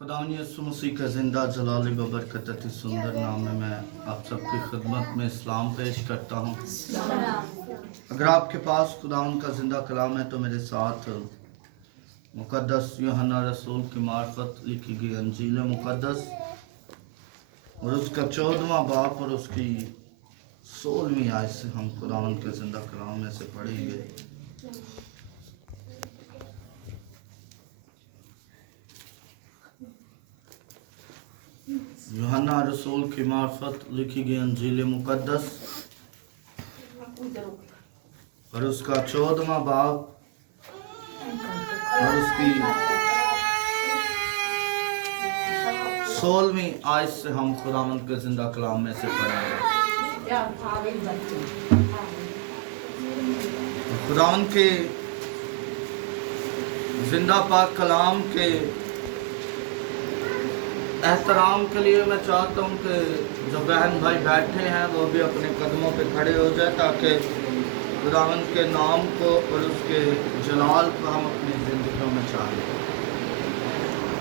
खुदावंद यीशु मसीह का जिंदा जलाल बबरकत अति सुंदर नाम में मैं आप सबकी खिदमत में इस्लाम पेश करता हूँ। अगर आपके पास खुदावंद का जिंदा कलाम है तो मेरे साथ मुकद्दस यूहन्ना रसूल की मार्फत लिखी गई अंजील मुकद्दस और उसका 14वां बाप और उसकी 16वीं आयत से हम खुदावंद के जिंदा कलाम में से पढ़ेंगे। यूहन्ना रसूल की मार्फत लिखी गई अंजील मुकद्दस और उसका 14वां बाब और उसकी 16वीं आयत से हम खुदावंद के जिंदा कलाम में से पढ़ेंगे। खुदावंद के जिंदा पाक कलाम के एहतराम के लिए मैं चाहता हूँ कि जो बहन भाई बैठे हैं वो भी अपने कदमों पे खड़े हो जाए ताकि खुदावंद के नाम को और उसके जलाल को हम अपनी जिंदगियों में चाहें।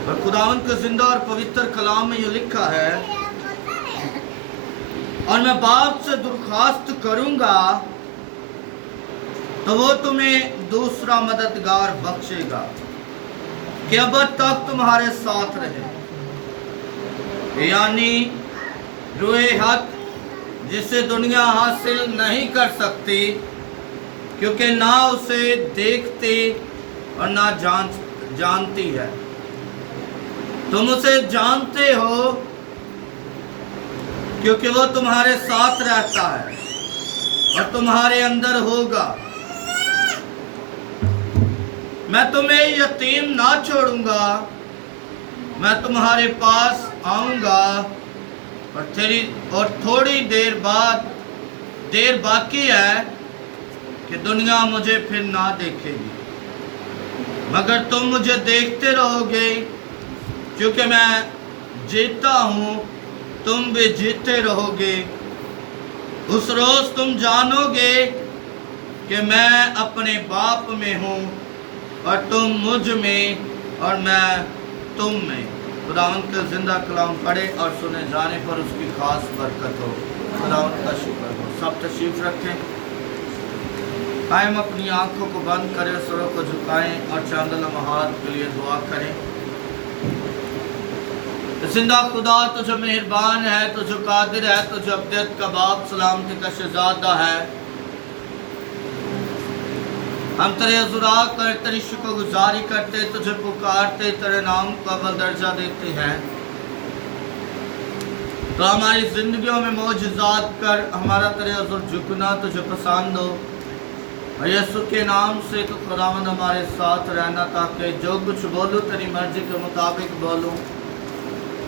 और खुदावंद के जिंदा और पवित्र कलाम में ये लिखा है, और मैं बाप से दरख्वास्त करूंगा तो वो तुम्हें दूसरा मददगार बख्शेगा कि अब तक तुम्हारे साथ रहे, यानी रूहे हक, जिसे दुनिया हासिल नहीं कर सकती क्योंकि ना उसे देखती और ना जानती है। तुम उसे जानते हो क्योंकि वो तुम्हारे साथ रहता है और तुम्हारे अंदर होगा। मैं तुम्हें यतीम ना छोड़ूंगा, मैं तुम्हारे पास आऊंगा और थोड़ी देर बाकी है कि दुनिया मुझे फिर ना देखेगी, मगर तुम मुझे देखते रहोगे क्योंकि मैं जीता हूँ, तुम भी जीते रहोगे। उस रोज तुम जानोगे कि मैं अपने बाप में हूँ और तुम मुझ में और मैं तुम में। खुदावंद का जिंदा कलाम पढ़े और सुने जाने पर उसकी खास बरकत हो। खुदावंद का शुक्र हो। सब तशरीफ रखें, कायम अपनी आंखों को बंद करें, सरों को झुकाएं और चंद लम्हात के लिए दुआ करें। जिंदा खुदा तुझे मेहरबान है, तुझे कादिर है, तुझे अब्दियत का बाप, सलामती का शहजादा है। हम तेरे हुज़ूर आकर तेरी शुक्रगुजारी करते, तुझे पुकारते, तेरे नाम को अव्वल दर्जा देते हैं। तो हमारी जिंदगियों में मौजूदात कर, हमारा तेरे हुज़ूर झुकना तुझे पसंद हो। और यीशु के नाम से तो खुदावंद हमारे साथ रहना, ताकि जो कुछ बोलूँ तेरी मर्जी के मुताबिक बोलूँ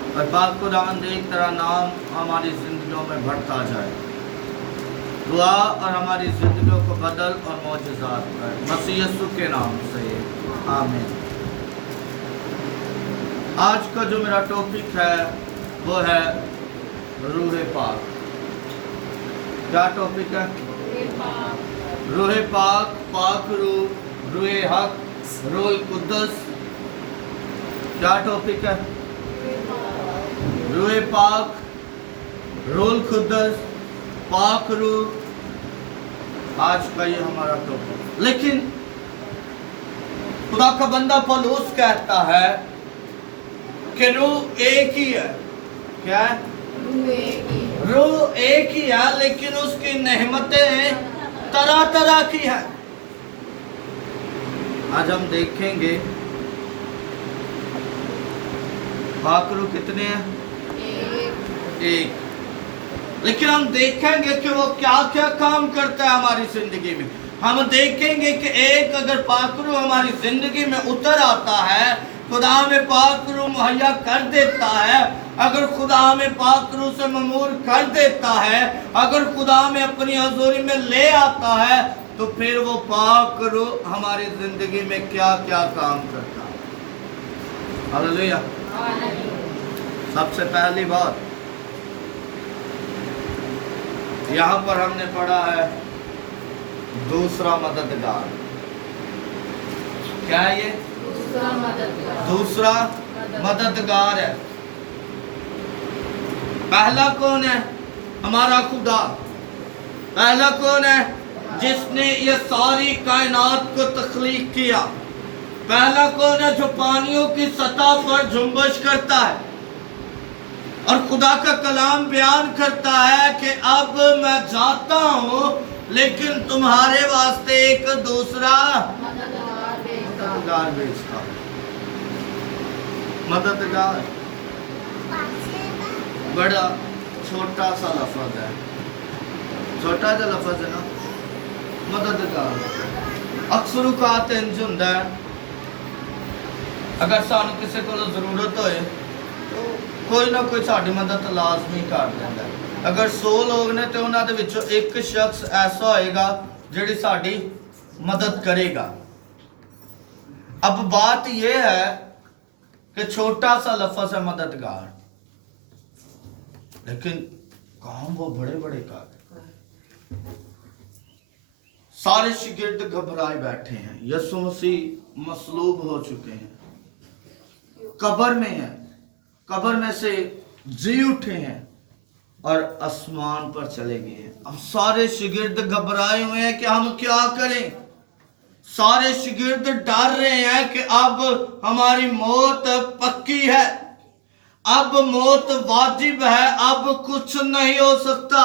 और पाक खुदावंद एक तेरा नाम हमारी जिंदगियों में बढ़ता जाए। दुआ और हमारी जिंदगियों को बदल और मौजूदात कर, मसीह यीशु के नाम से आमीन। आज का जो मेरा टॉपिक है वो है रूहे पाक। क्या टॉपिक है? रूहे पाक, पाक रूह, रूहे हक, रूह कुद्दस। क्या टॉपिक है? रूहे पाक, रूह कुद्दस, पाक रूह। आज का ये हमारा टॉपिक। लेकिन खुदा का बंदा पौलुस कहता है कि रूह एक ही है। क्या है? रूह एक ही है, लेकिन उसकी नेमतें तरह तरह की है। आज हम देखेंगे पाक रूह कितने हैं? एक। लेकिन हम देखेंगे कि वो क्या क्या काम करता है हमारी जिंदगी में। हम देखेंगे कि एक अगर पाक रूह हमारी जिंदगी में उतर आता है, खुदा हमें पाक रूह मुहैया कर देता है। अगर खुदा हमें पाक रूह से ममूर कर देता है, अगर खुदा हमें अपनी हजूरी में ले आता है, तो फिर वो पाक रूह हमारी जिंदगी में क्या क्या काम करता है। हालेलुया। सबसे पहली बात यहाँ पर हमने पढ़ा है दूसरा मददगार। क्या है ये? दूसरा मददगार है। पहला कौन है? हमारा खुदा। पहला कौन है? जिसने ये सारी कायनात को तख्लीक किया। पहला कौन है? जो पानियों की सतह पर जुम्बश करता है। और खुदा का कलाम बयान करता है कि अब मैं जाता हूं लेकिन तुम्हारे वास्ते एक दूसरा मददगार भेजता हूं। मददगार बड़ा छोटा सा लफ्ज है, छोटा सा लफ्ज है ना, मददगार। अक्सर औकात इंज हुंदा है, अगर सानू किसी को जरूरत होए तो कोई ना कोई साडी मदद लाजमी कर देंदा है। अगर 100 लोग ने तो उन्हां दे विचों एक शख्स ऐसा होएगा जिहड़ी साडी मदद करेगा। अब बात यह है कि छोटा सा लफ्ज है मददगार, लेकिन काम वो बड़े बड़े कर। सारे शिगिर्द घबराए बैठे हैं। यीशु मसीह मसलूब हो चुके हैं, कब्र में है, कब्र में से जी उठे हैं और आसमान पर चले गए हैं। अब सारे शिगिर्द घबराए हुए हैं कि हम क्या करें। सारे शिगिर्द डर रहे हैं कि अब हमारी मौत पक्की है, अब मौत वाजिब है, अब कुछ नहीं हो सकता।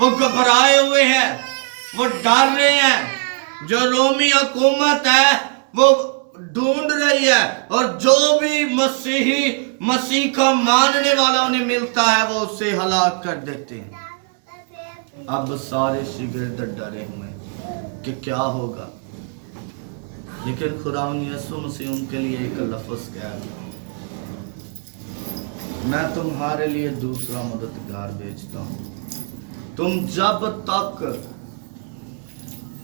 वो घबराए हुए हैं, वो डर रहे हैं। जो रोमी हुकूमत है वो ढूंढ रही है, और जो भी मसीह का मानने वाला उन्हें मिलता है वो उसे हलाक कर देते हैं। अब सारे शिगिर्द डरे हुए कि क्या होगा, लेकिन खुदावंद यीशु मसीह उनके लिए एक लफ्ज कह रहा, मैं तुम्हारे लिए दूसरा मददगार भेजता हूं। तुम जब तक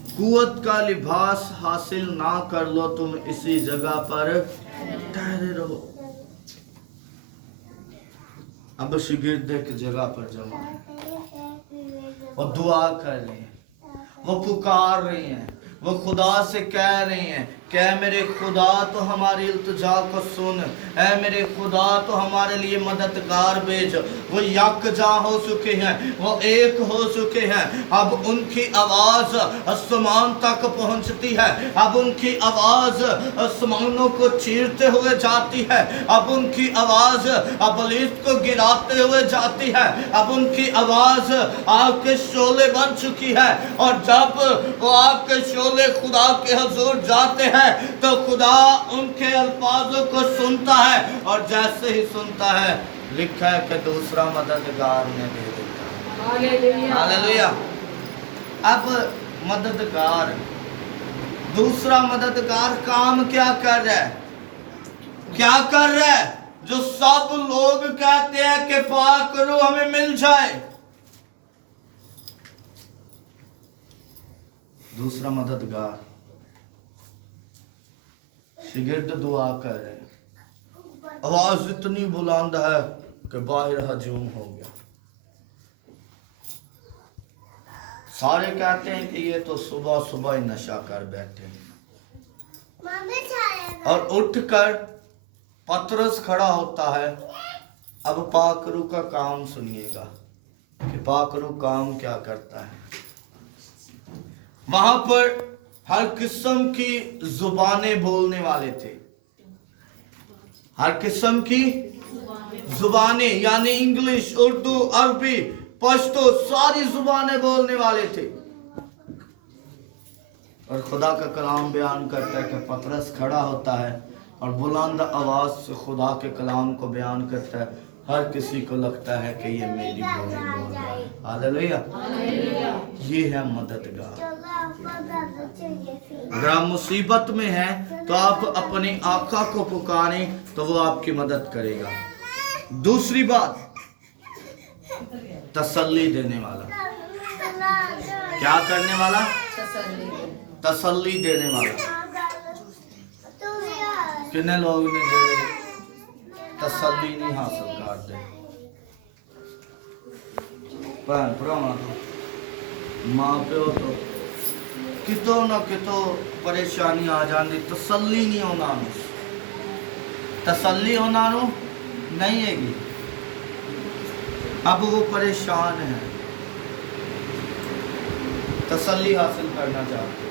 कुव्वत का लिबास हासिल ना कर लो तुम इसी जगह पर ठहरे रहो। अब शिगिर्द एक जगह पर जमा है, वो दुआ कर रहे हैं, वो पुकार रहे हैं, वो खुदा से कह रहे हैं कि ऐ मेरे खुदा तो हमारी इल्तिजा को सुन, ऐ मेरे खुदा तो हमारे लिए मददगार भेज। वो यकजा हो चुके हैं, वो एक हो चुके हैं। अब उनकी आवाज आसमान तक पहुंचती है, अब उनकी आवाज आसमानों को चीरते हुए जाती है, अब उनकी आवाज अबलीस को गिराते हुए जाती है, अब उनकी आवाज आग के शोले बन चुकी है। और जब वो आग के शोले खुदा के हुजूर जाते हैं तो खुदा उनके अल्फाजों को सुनता है, और जैसे ही सुनता है लिखा है कि दूसरा मददगार ने दे दिया। हालेलुया। अब मददगार, दूसरा मददगार काम क्या कर रहा है? क्या कर रहा है? जो सब लोग कहते हैं कि पाक करो हमें मिल जाए। दूसरा मददगार, शिगिर्द दुआ कर रहे हैं, आवाज इतनी बुलंद है कि बाहर हजूम हो गया। सारे कहते हैं कि ये तो सुबह सुबह ही नशा कर बैठे। और उठकर पतरस खड़ा होता है। अब पाकरू का काम सुनिएगा कि पाकरू काम क्या करता है। वहां पर हर किस्म की जुबानें बोलने वाले थे, हर किस्म की जुबानें, यानी इंग्लिश, उर्दू, अरबी, पश्तो, सारी जुबानें बोलने वाले थे। और खुदा का कलाम बयान करता है कि पतरस खड़ा होता है और बुलंद आवाज से खुदा के कलाम को बयान करता है। हर किसी को लगता है कि ये मेरी बोली बोल रहा है। हालेलुया। ये है मददगार। अगर आप मुसीबत में हैं तो आप अपने आका को पुकारें तो वो आपकी मदद करेगा। दूसरी बात, तसल्ली देने वाला। क्या करने वाला? तसल्ली देने वाला। कितने लोग ने तसल्ली नहीं हासिल कर दे। भैन भरावां तो मां प्यो तो कितों ना कितों परेशानी आ जाती, तसल्ली नहीं उन्होंने। तसल्ली उन्होंने नहीं हैगी। अब वो परेशान है, तसल्ली हासिल करना चाहते।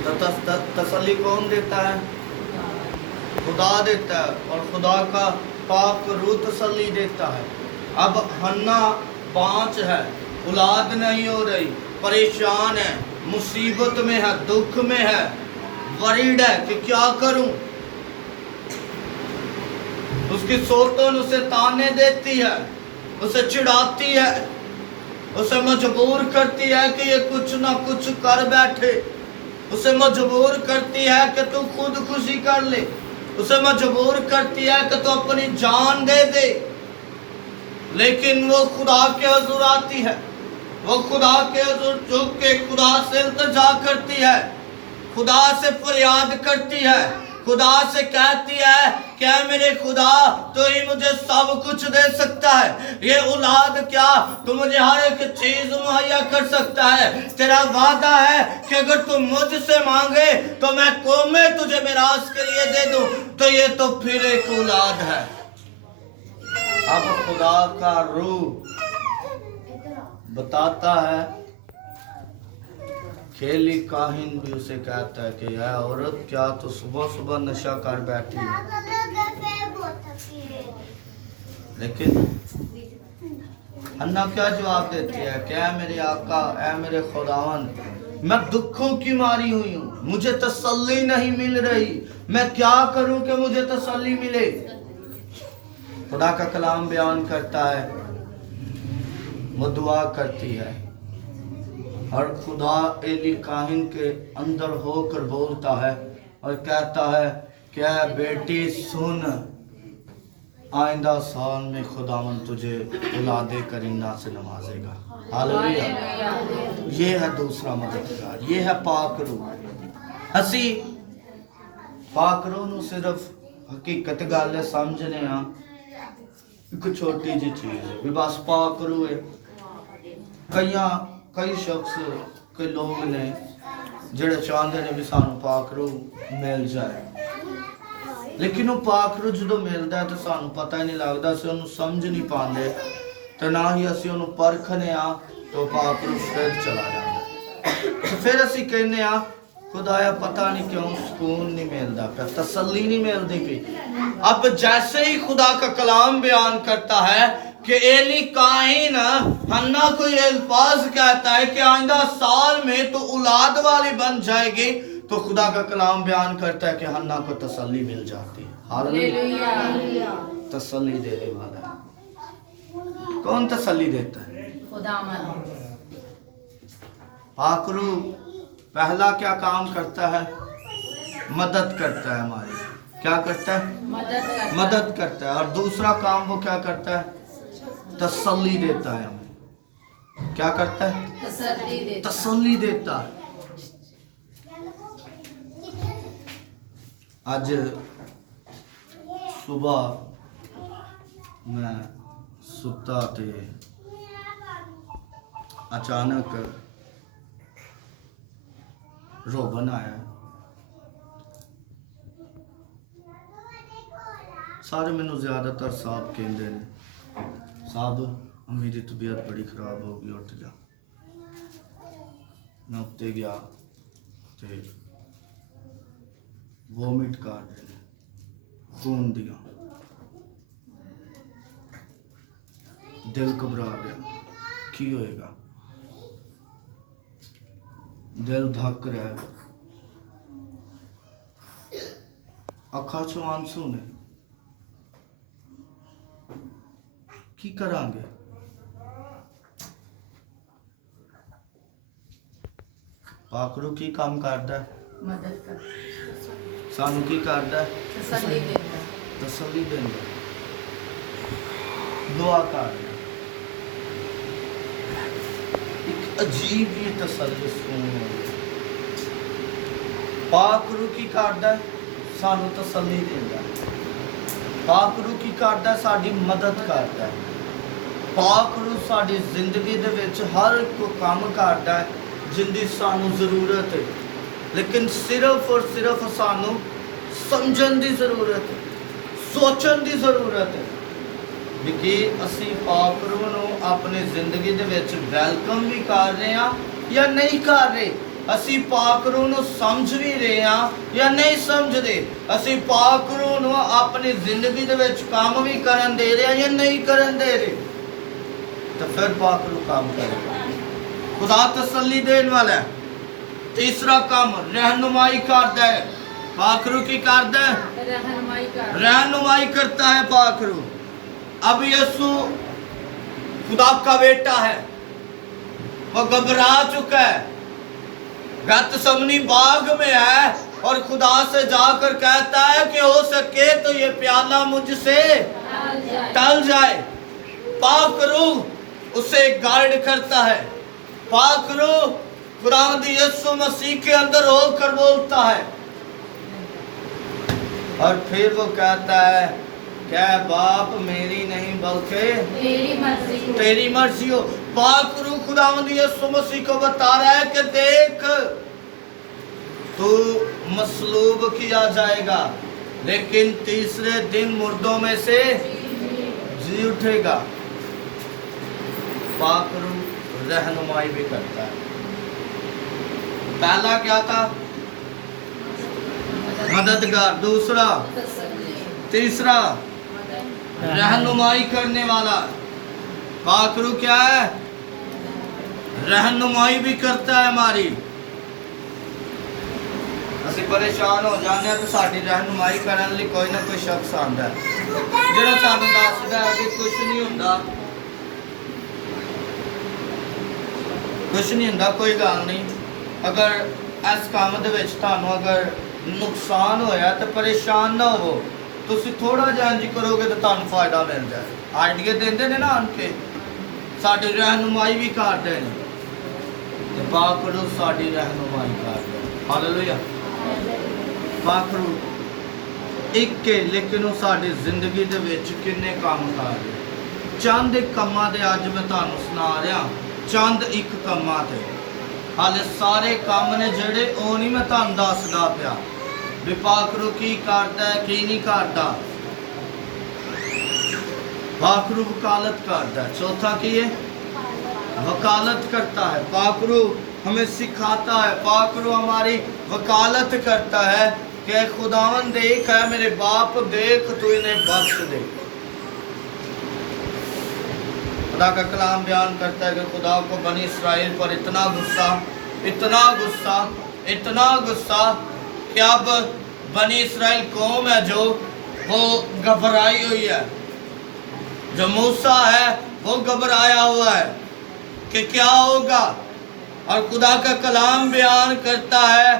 तो तसल्ली कौन देता है? खुदा देता है, और खुदा का पाक रूह तसल्ली देता है। अब हन्ना 5 है, औलाद नहीं हो रही, परेशान है, मुसीबत में है, दुख में है, वरीड है कि क्या करूं। उसकी सौतन उसे ताने देती है, उसे चिढ़ाती है, उसे मजबूर करती है कि ये कुछ ना कुछ कर बैठे, उसे मजबूर करती है कि तू खुदकुशी कर ले, उसे मजबूर करती है कि तू अपनी जान दे दे। लेकिन वो खुदा के हुजूर आती है, वो खुदा के हुजूर झुक के खुदा से इल्तिजा करती है, खुदा से फरियाद करती है, खुदा से कहती है क्या मेरे खुदा तो ही मुझे सब कुछ दे सकता है, ये औलाद क्या तू मुझे हर एक चीज मुहैया कर सकता है। तेरा वादा है कि अगर तू मुझसे मांगे तो मैं कौमें तुझे मिरास के लिए दे दूं, तो ये तो फिर एक औलाद है। अब खुदा का रूह बताता है, खेली काहिन भी उसे कहता है कि यह औरत क्या तो सुबह सुबह नशा कर बैठी है। लेकिन हन्ना क्या जवाब देती है, क्या मेरे आका, ऐ मेरे खुदावन, मैं दुखों की मारी हुई हूँ, मुझे तसल्ली नहीं मिल रही, मैं क्या करूं कि मुझे तसल्ली मिले। खुदा का कलाम बयान करता है, वो दुआ करती है और खुदा एली काहिन के अंदर होकर बोलता है और कहता है क्या बेटी सुन, आइंदा साल में खुदावन तुझे औलादे करीना से नवाजेगा। हालेलुया। ये है दूसरा मददगार, ये है पाक रूह। असी पाक रूह नूं सिर्फ हकीकत गल समझने आ, एक छोटी जी चीज है भी बस पाक रूह है। कई शख्स कई लोग ने जेड़े चाहते ने भी सानू पाक रूह मिल जाए, लेकिन वो पाक रूह जो मिलता है तो सानू पता ही नहीं लगता, असीं उन्हें समझ नहीं पाते, तो ना ही असीं उन्हें परखने आ तो पाक रूह फिर चला जाता। फिर असीं कहने आ खुदाया पता नहीं क्यों सुकून नहीं मिलता पाया, तसल्ली नहीं मिलती पई। अब जैसे ही खुदा का कलाम बयान करता है कि एली काहिन हन्ना को ये अल्फाज कहता है कि आइंदा साल में तो औलाद वाली बन जाएगी, तो खुदा का कलाम बयान करता है कि हन्ना को तसल्ली मिल जाती है। हालेलुया। तसल्ली देने वाला है। कौन तसल्ली देता है? पाक रूह पहला क्या काम करता है? मदद करता है हमारी। क्या करता है? मदद करता है। और दूसरा काम वो क्या करता है? तसल्ली देता है हमें। क्या करता है? तसल्ली देता है। आज सुबह मैं सुता थे, अचानक रोबन आया। सारे मैनू ज्यादातर साहब कहते हैं, साहब मेरी तबीयत बड़ी खराब हो गई, उठ जा। मैं उत्ते गया ते वोमिट कर रहे खून दिया, दिल घबरा गया, की होएगा? दिल धक रहा है, अखा चो आंसू ने, की करांगे? पाक रूह की काम करता है? मदद कर। सानू की करता है? तसल्ली देता। तसल्ली देता। दुआ कर। एक अजीब ही तसल्ली सुन। पाक रूह की करता है? सानू तसल्ली देता है। पाक रूह की करता है? साडी मदद करता है। पाक रूह साडी जिंदगी दे विच हर को काम करता है जिंदी सानू जरूरत है, लेकिन सिर्फ और सिर्फ सानू समझण दी जरूरत है। ਸੋਚਣ ਦੀ ਜ਼ਰੂਰਤ ਹੈ ਕਿ ਅਸੀਂ ਪਾਕ ਰੂਹ ਨੂੰ ਆਪਣੀ ਜ਼ਿੰਦਗੀ ਦੇ ਵਿੱਚ ਵੈਲਕਮ ਵੀ ਕਰ ਰਹੇ ਹਾਂ ਜਾਂ ਨਹੀਂ ਕਰ ਰਹੇ। ਅਸੀਂ ਪਾਕ ਰੂਹ ਨੂੰ ਸਮਝ ਵੀ ਰਹੇ ਹਾਂ ਜਾਂ ਨਹੀਂ ਸਮਝਦੇ। ਅਸੀਂ ਪਾਕ ਰੂਹ ਨੂੰ ਆਪਣੀ ਜ਼ਿੰਦਗੀ ਦੇ ਵਿੱਚ ਕੰਮ ਵੀ ਕਰਨ ਦੇ ਰਹੇ ਹਾਂ ਜਾਂ ਨਹੀਂ ਕਰਨ ਦੇ ਰਹੇ। ਤਾਂ ਫਿਰ ਪਾਕ ਰੂਹ ਕੰਮ ਕਰੇਗਾ। ਖੁਦਾ ਤਸੱਲੀ ਦੇਣ ਵਾਲਾ ਹੈ। ਤੀਸਰਾ ਕੰਮ ਰਹਿਨੁਮਾਈ ਕਰਦਾ ਹੈ। पाक रूह की करता है? रहनुमाई करता है पाक रूह। अब यीशु खुदा का बेटा है, वो घबरा चुका है, गतसमनी बाग में है और खुदा से जाकर कहता है कि हो सके तो ये प्याला मुझसे टल जाए। पाक रूह उसे गाइड करता है। पाक रूह खुदावंद यीशु मसीह के अंदर होकर बोलता है और फिर वो कहता है क्या बाप मेरी नहीं बल्कि तेरी मर्जी हो। पाक रूह खुदावंद यीशु मसीह को बता रहा है कि देख तू मसलूब किया जाएगा लेकिन तीसरे दिन मुर्दों में से जी उठेगा। पाक रूह रहनुमाई भी करता है। पहला क्या था? मददगार। दूसरा, तीसरा रहनुमाई करने वाला। पाक रूह क्या है? रहनुमाई भी करता है हमारी। ਅਸੀਂ ਪਰੇਸ਼ਾਨ ਹੋ ਜਾਂਦੇ ਹਾਂ ਤਾਂ ਸਾਡੀ ਰਹਿਨੁਮਾਈ ਕਰਨ ਲਈ ਕੋਈ ਨਾ ਕੋਈ ਸ਼ਖਸ ਆਉਂਦਾ ਹੈ ਜਿਹੜਾ ਸਾਨੂੰ ਦੱਸਦਾ ਹੈ ਕਿ ਕੁਝ ਨਹੀਂ ਹੁੰਦਾ, ਕੁਝ ਨਹੀਂ ਹੁੰਦਾ, ਕੋਈ ਗੱਲ ਨਹੀਂ। ਅਗਰ ਇਸ ਕੰਮ ਦੇ ਵਿੱਚ ਤੁਹਾਨੂੰ ਅਗਰ ਨੁਕਸਾਨ ਹੋਇਆ ਤਾਂ ਪਰੇਸ਼ਾਨ ਨਾ ਹੋਵੋ। ਤੁਸੀਂ ਥੋੜਾ ਜਿਹਾ ਇੰਜ ਕਰੋਗੇ ਤਾਂ ਤੁਹਾਨੂੰ ਫਾਇਦਾ ਮਿਲ ਜਾਏ। ਆਈਡੀਆ ਦਿੰਦੇ ਨੇ ਨਾ ਆਣ ਕੇ, ਸਾਡੀ ਰਹਿਨੁਮਾਈ ਵੀ ਕਰਦੇ ਨੇ ਤੇ ਪਾਕ ਰੂਹ ਸਾਡੀ ਰਹਿਨੁਮਾਈ ਕਰਦੇ। ਹਾਲੇਲੂਇਆ। ਪਾਕ ਰੂਹ ਇੱਕ ਹੈ ਲੇਕਿਨ ਉਹ ਸਾਡੀ ਜ਼ਿੰਦਗੀ ਦੇ ਵਿੱਚ ਕਿੰਨੇ ਕੰਮ ਕਰ ਰਿਹਾ। ਚੰਦ ਇੱਕ ਕੰਮਾਂ ਦੇ ਅੱਜ ਮੈਂ ਤੁਹਾਨੂੰ ਸੁਣਾ ਰਿਹਾ, ਚੰਦ ਇੱਕ ਕੰਮਾਂ ਤੇ। ਹਾਲੇ ਸਾਰੇ ਕੰਮ ਨੇ ਜਿਹੜੇ ਉਹ ਨਹੀਂ ਮੈਂ ਤੁਹਾਨੂੰ ਦੱਸਦਾ ਪਿਆ ਵੀ ਪਾਕ ਰੂਹ ਕੀ ਕਰਦਾ ਹੈ ਕੀ ਨਹੀਂ ਕਰਦਾ। पाक रूह वकालत करता है। चौथा की है वकालत करता है। पाक रूह हमें सिखाता है, पाक रूह हमारी वकालत करता है कि खुदावन देख है मेरे बाप, देख तू इन्हें बख्श दे। खुदा का कलाम बयान करता है कि खुदा को बनी इस्राइल पर इतना गुस्सा, इतना गुस्सा, इतना गुस्सा कि अब बनी इस्राइल कौम है जो वो घबराई हुई है, जो मूसा है वो घबराया हुआ है कि क्या होगा। और खुदा का कलाम बयान करता है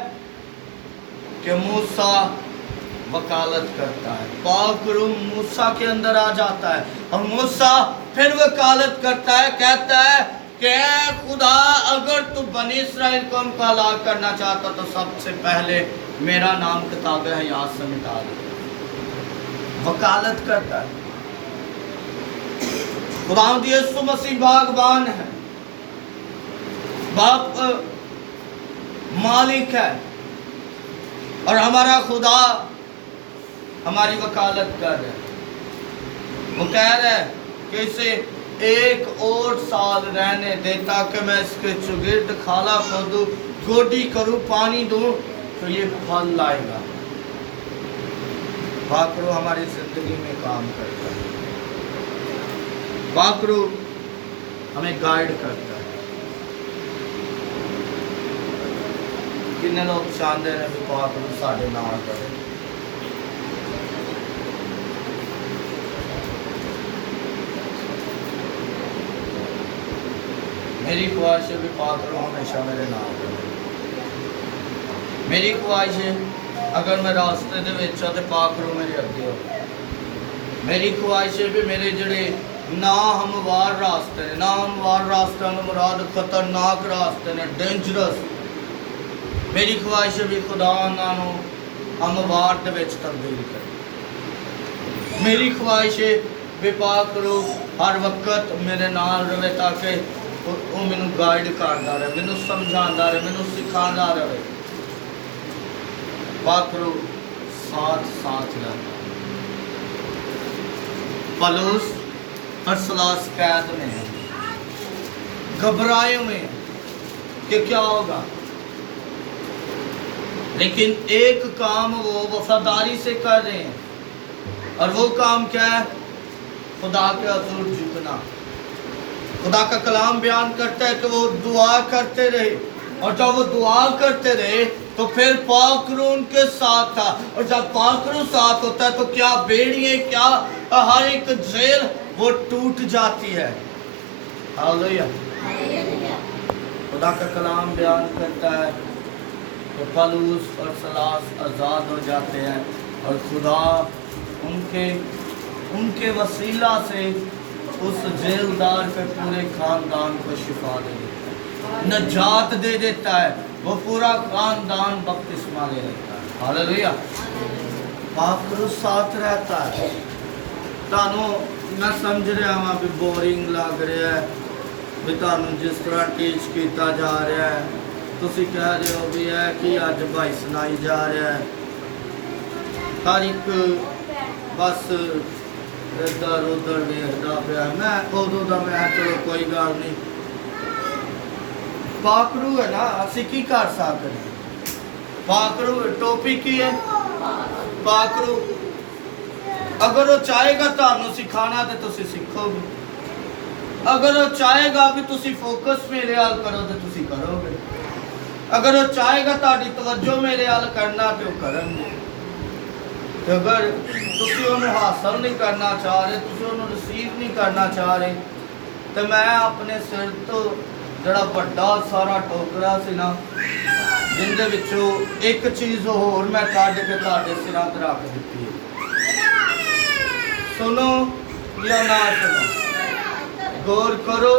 कि मूसा वकालत करता है। पाक रूह मूसा के अंदर आ जाता है और मूसा फिर वकालत करता है, कहता है कि खुदा अगर तू बनी इस्राइल कौम को हलाक करना चाहता तो सबसे पहले मेरा नाम किताब हयात से मिटा दे। वकालत करता है। खुदावंद यीशु मसीह बागबान है, बाप मालिक है और हमारा खुदा हमारी वकालत कर रहा है। वो कह रहा है कि इसे एक और साल रहने दे ताकि मैं इसके चुगिर्द खाला खोदूं, गोडी करूं, पानी दूं तो ये फल लाएगा। पाक रूह हमारी जिंदगी में काम करता है। पाक रूह हमें गाइड करता है। कितने लोग चाहते हैं कि पाक रूह साडे नाल करे। मेरी ख्वाहिश है भी पाक रूह हमेशा मेरे नाल करे। मेरी ख्वाहिश है अगर मैं रास्ते दे विच हां ते पाक रूह मेरे अगे हो। मेरी ख्वाहिश है भी मेरे जड़े ना हमवार रास्ते ने, ना हमवार रास्ते ने मुराद खतरनाक रास्ते ने, डेंजरस। मेरी ख्वाहिश है भी खुदा उन्होंने हमवार दे विच तब्दील करे। मेरी ख्वाहिश है भी पाक रूह हर वक्त मेरे नाल रहे ताकि वो मैनू गाइड करता रहे, मैनू समझाता रहे, मैनू सिखाता रहे। पाक रूह साथ साथ रहता। पौलुस और सिलास कैद में है, घबराए हुए हैं कि क्या होगा, लेकिन एक काम वो वफादारी से कर रहे हैं, और वो काम क्या है? खुदा के हुजूर झुकना। खुदा का कलाम बयान करता है कि वो दुआ करते रहे, और जब वो दुआ करते रहे तो फिर पाकरू उनके साथ था, और जब पाकरू साथ होता है तो क्या बेड़ियां, क्या हर एक जेल वो टूट जाती है। हालेलुया। खुदा का कलाम बयान करता है तो पौलुस और सिलास आज़ाद हो जाते हैं, और खुदा उनके वसीला से उस जेलदार के पूरे खानदान को शिफा दे देता है, नजात दे देता है, वो पूरा खानदान बपतिस्मा ले लेता है। हालेलुया। पाकरू साथ रहता है। तानू मैं समझ रहा हाँ भी बोरिंग लग रहा है, भी तानू जिस तरह टीच किया जा रहा है, तुसी कह रहे हो भी है कि अज भाई सुनाई जा रहा है, हर एक बस इधर उधर देखता पाया। मैं उदों का मैं चलो कोई गल नहीं, पाकरू है ना, असी की कर सकते हैं। पाकरू टोपी की है, पाकरू अगर वो चाहेगा तुहानू सिखाना तो तुसी सीखोगे, अगर वो चाहेगा कि तुसी फोकस मेरे हाल करो तो तुसी करोगे, अगर वो चाहेगा तुहाडी तवज्जो मेरे हाल करना तो करेंगे। तो अगर तुसी उन्हें हासिल नहीं करना चाह रहे, तुसी उन्हें रिसीव नहीं करना चाह रहे, तो मैं अपने सिर तो जड़ा बड़ा सारा टोकरा से ना, जिंदे विचों एक चीज़ होर मैं कढ़ के तुहाडे सिरां ते रख दित्ती है। सुनो या ना सुनो, गौर करो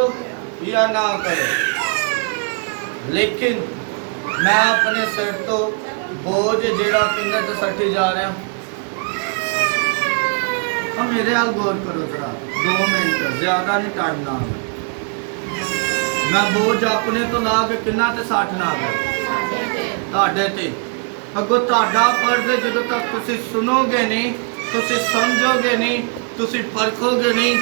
या ना करो, लेकिन मैं अपने सिर तो बोझ जेड़ा किन्ने ते सट्टी जा रहा। अब मेरे हाल गौर करो जरा 2 मिनट, ज्यादा नहीं काटना। मैं बोझ अपने तो ला के किन्ना ते साटना है तुहाडे ते। अगो तुहाडा फर्ज है, जदों तक तुसी सुनोगे नहीं, तुसी समझोगे नहीं, तुसी परखोगे नहीं,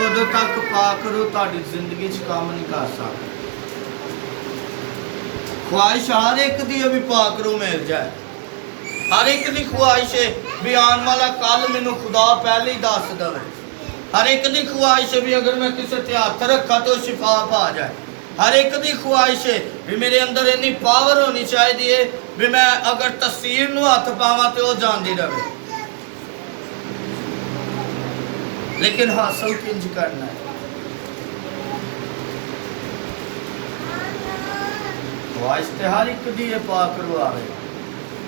उदों तक पाकरू तुहाडी जिंदगी च काम नहीं कर सकदा। ख्वाहिश हर एक दी भी पाकरू मिल जाए, हर एक दी ख्वाहिश है भी आने वाला कल मैनू खुदा पहले ही दस दे। हर एक दी ख्वाहिश है भी अगर मैं किसी ते हथ रखा तो शिफा पा जाए। हर एक दी ख्वाहिश है भी मेरे अंदर इन्नी पावर होनी चाहिए भी मैं अगर तस्वीर नू हथ पावा तो वो जाती रहे। लेकिन हासिल किंज करना है? ख्वाहिश तो हर एक दी पाकरू आवे,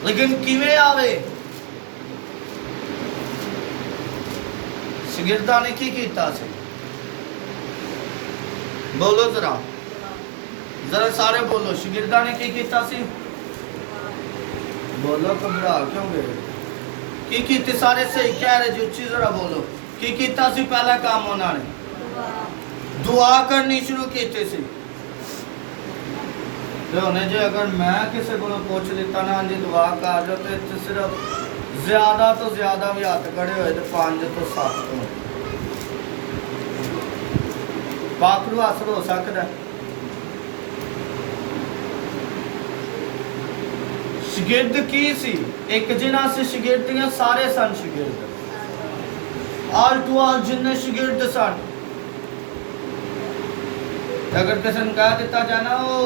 लेकिन किवें आवे? शागिर्दां ने की कीता सी? बोलो जरा, जरा सारे बोलो, शागिर्दां ने की कीता सी? बोलो, घबरा क्यों गए? की कीती? सारे सही कह रहे जी, उच्ची जरा बोलो। की कीता सी? पहला काम उन्होंने दुआ करनी शुरू की सी। जे अगर मैं किसी को पूछ लेता ना जी दुआ कर लो, तो सिर्फ ज्यादा तो ज्यादा भी हाथ खड़े हुए तो 5 तो 7 तो पाकरू हासिल हो सकता। शागिर्द की सी? एक जिन्हां से शागिर्दियां सारे सन शागिर्द, आल टू आल जिन्ने शागिर्द सन। अगर किसी ने कह दिता जाना वो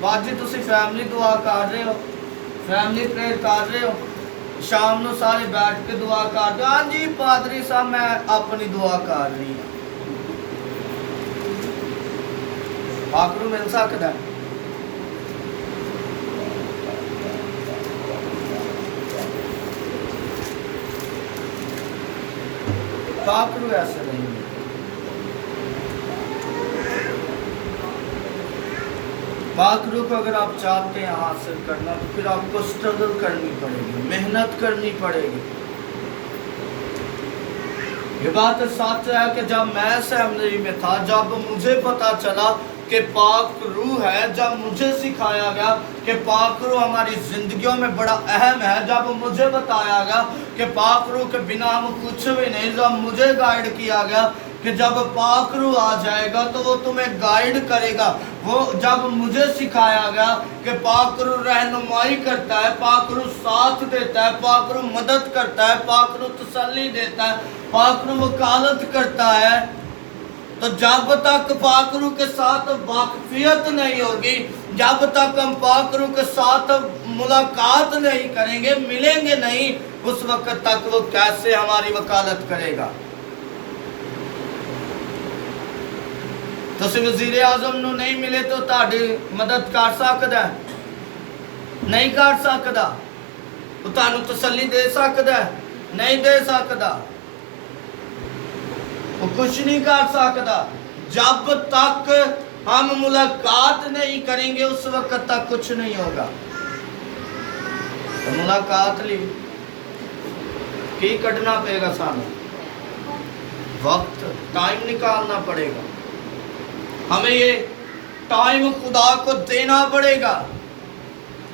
बाजी तुसी फैमिली दुआ कर रहे हो, फैमिली प्रेयर कर रहे हो, शाम ਨੂੰ सारे बैठ के दुआ कर दो, हाँ जी पादरी साहब मैं अपनी दुआ कर रही हूँ, पाकरू मिल सकता है? पाकरू ऐसे नहीं है। पाकरू को अगर आप चाहते हैं हासिल करना तो फिर आपको स्ट्रगल करनी पड़ेगी, मेहनत करनी पड़ेगी। ये बात सच है कि जब मैं सेमिनरी में था, जब मुझे पता चला कि पाक रूह है, जब मुझे सिखाया गया कि पाक रूह हमारी जिंदगियों में बड़ा अहम है, जब मुझे बताया गया कि पाक रूह के बिना हम कुछ भी नहीं, जब मुझे गाइड किया गया कि जब पाक रूह आ जाएगा तो वो तुम्हें गाइड करेगा, वो जब मुझे सिखाया गया कि पाक रूह रहनुमाई करता है, पाक रूह साथ देता है, पाक रूह मदद करता है, पाक रूह तसल्ली देता है, पाक रूह वकालत करता है, तो जब तक पाक रूह के साथ वाकफियत नहीं होगी, जब तक हम पाक रूह के साथ मुलाकात नहीं करेंगे, मिलेंगे नहीं, उस वक्त तक वो कैसे हमारी वकालत करेगा। ਤੁਸੀਂ ਵਜ਼ੀਰ ਆਜ਼ਮ ਨੂੰ ਨਹੀਂ ਮਿਲੇ तो ਤੁਹਾਡੀ ਮਦਦ ਕਰ ਸਕਦਾ ਨਹੀਂ ਕਰ ਸਕਦਾ, ਉਹ ਤੁਹਾਨੂੰ ਤਸੱਲੀ ਦੇ ਸਕਦਾ ਨਹੀਂ ਦੇ ਸਕਦਾ, वो कुछ नहीं कर सकता। जब तक हम मुलाकात नहीं करेंगे उस वक्त तक कुछ नहीं होगा। तो मुलाकात ली की कटना पड़ेगा, सामने वक्त टाइम निकालना पड़ेगा, हमें ये टाइम खुदा को देना पड़ेगा,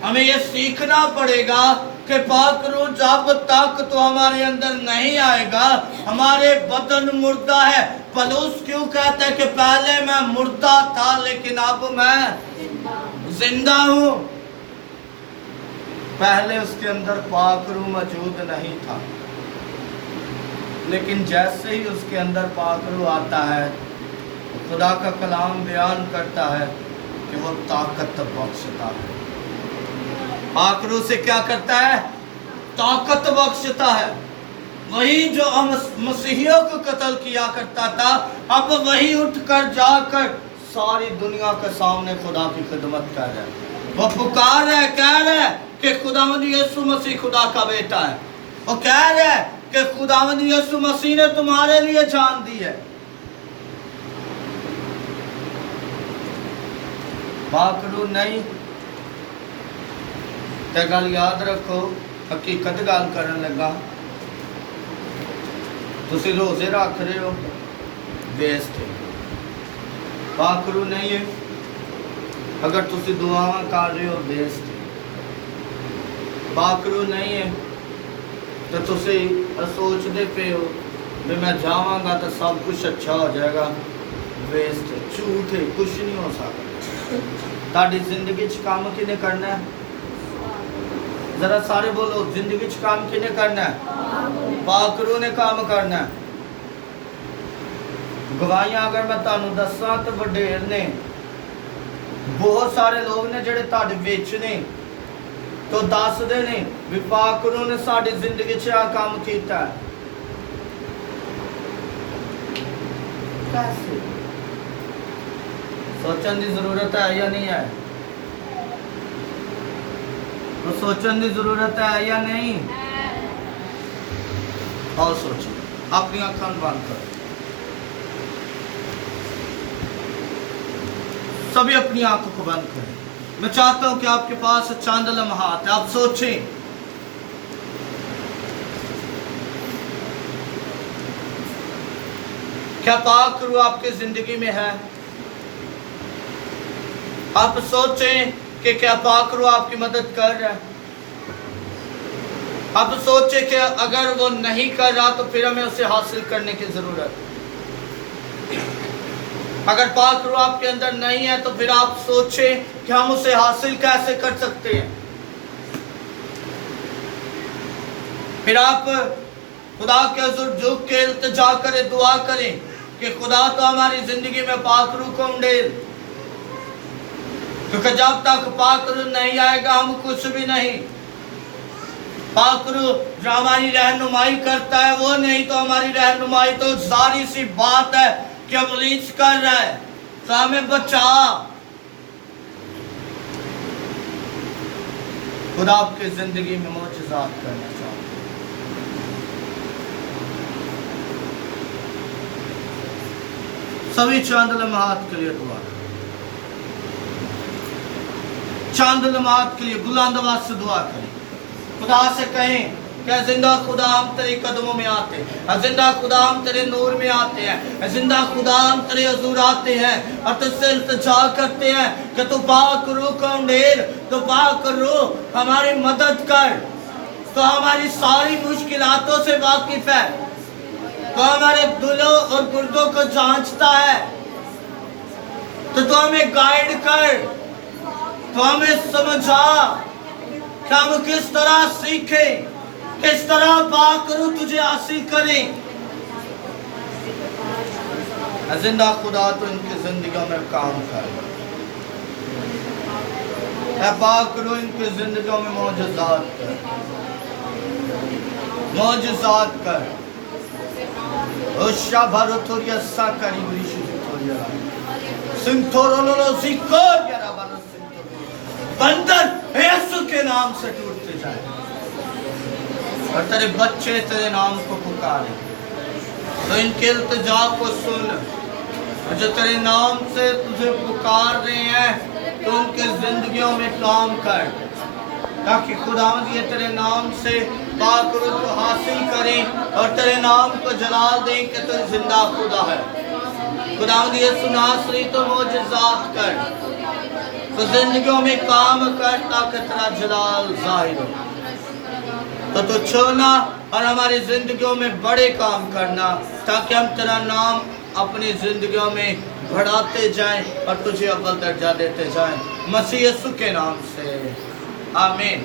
हमें ये सीखना पड़ेगा कि पाक रूह जब तक तो हमारे अंदर नहीं आएगा, हमारे बदन मुर्दा है। पलूस क्यों कहता है कि पहले मैं मुर्दा था लेकिन अब मैं जिंदा हूं। पहले उसके अंदर पाक रूह मौजूद नहीं था, लेकिन जैसे ही उसके अंदर पाक रूह आता है, खुदा का कलाम बयान करता है कि वो ताकत बख्शता है। पाक रूह से क्या करता है? ताकत बख्शता है। वही जो मसीहियों को कत्ल किया करता था, अब वही उठकर जाकर सारी दुनिया के सामने खुदा की खिदमत कर रहा है। वो पुकार रहा है, कह रहा है कि खुदावंद यीशु मसीह खुदा का बेटा है। वो कह रहा है कि खुदावंद यीशु मसीह ने तुम्हारे लिए जान दी है। पाक रूह नहीं ते गल याद रखो, हकीकत गल करन लगा, तुसी रोजे रख रहे हो वेस्ट है। पाक रूह नहीं है, अगर तुसी दुआवां कर रहे हो वेस्ट है। पाक रूह नहीं है तो तुसी सोचते पे हो भी मैं जावांगा तो सब कुछ अच्छा हो जाएगा, वेस्ट है, झूठ है, कुछ नहीं हो सकता। ताड़ी जिंदगी च काम किने करना है? जरा सारे बोलो, जिंदगी च काम किने करना है? पाक रूह ने काम करना है। गवाहियां अगर मैं तुहानू दसां तो वडेर ने, बहुत सारे लोग ने जिहड़े तुहाडे विच ने तो दसदे ने भी पाक रूह ने साडी जिंदगी च आ काम कीता है। कैसे? सोचने की जरूरत है या नहीं है? तो सोचने की जरूरत है या नहीं? और सोचिए, अपनी आंखें बंद करो, सभी अपनी आंखों को बंद करें। मैं चाहता हूं कि आपके पास चंद लम्हात है, आप सोचें। क्या पाक रूह आपकी जिंदगी में है? आप सोचें कि क्या पाक रूह आपकी मदद कर रहा है? आप सोचें कि अगर वो नहीं कर रहा तो फिर हमें उसे हासिल करने की जरूरत है। अगर पाक रूह आपके अंदर नहीं है तो फिर आप सोचें कि हम उसे हासिल कैसे कर सकते हैं। फिर आप खुदा के हुज़ूर झुक के इल्तिजा करें, दुआ करें कि खुदा तो हमारी जिंदगी में पाक रूह को उंडेल, क्योंकि जब तक पाक रूह नहीं आएगा हम कुछ भी नहीं। पाक रूह जो हमारी रहनुमाई करता है वो नहीं तो हमारी रहनुमाई तो जारी सी बात है कि इब्लीस कर रहा है, तो हमें बचा। खुदा आपकी जिंदगी में मौजज़ात करना चाहता है। सभी चंद लम्हात के लिए दुआ, चंद लम्हात के लिए बुलंद आवाज से दुआ करें। खुदा से कहें کہ زندہ خدا ہم تیرے قدموں میں آتے ہیں، زندہ خدا ہم تیرے نور میں آتے ہیں، زندہ خدا ہم تیرے حضور آتے ہیں اور تجھ سے التجا کرتے ہیں کہ تو پاک روح کو انڈھیل، تو پاک روح ہماری مدد کر، تو ہماری ساری مشکلاتوں سے واقف ہے، تو ہمارے دلوں اور گردوں کو جانچتا ہے، تو ہمیں گائیڈ کر، تو ہمیں سمجھا کہ ہم کس طرح سیکھیں، کس طرح پاک روح تجھے حاصل کریں۔ زندہ خدا تو ان کی زندگیوں میں کام کر، اے پاک روح ان کی زندگیوں میں معجزات کر، معجزات کر۔ اوشا بھروتوریا سا کری بریشی سکوریا سنتورولولو زیکوریا رابانو سنتورولو، بندن یسو کے نام سے ٹوٹتے جائے، اور تیرے بچے تیرے نام کو پکارے، تو ان کے التجا کو سن، اور جو تیرے نام سے تجھے پکار رہے ہیں تو ان کے زندگیوں میں کام کر، تاکہ خداوند یہ تیرے نام سے پاک روح کو حاصل کریں اور تیرے نام کو جلال دیں کہ تو زندہ خدا ہے۔ خداوند یسوع ناصری تو معجزات کر، تو زندگیوں میں کام کر تاکہ تیرا جلال ظاہر ہو، تو چھوڑنا اور ہماری زندگیوں میں بڑے کام کرنا، تاکہ ہم تیرا نام اپنی زندگیوں میں بڑھاتے جائیں اور تجھے اول درجہ دیتے جائیں، مسیح یسوع کے نام سے آمین۔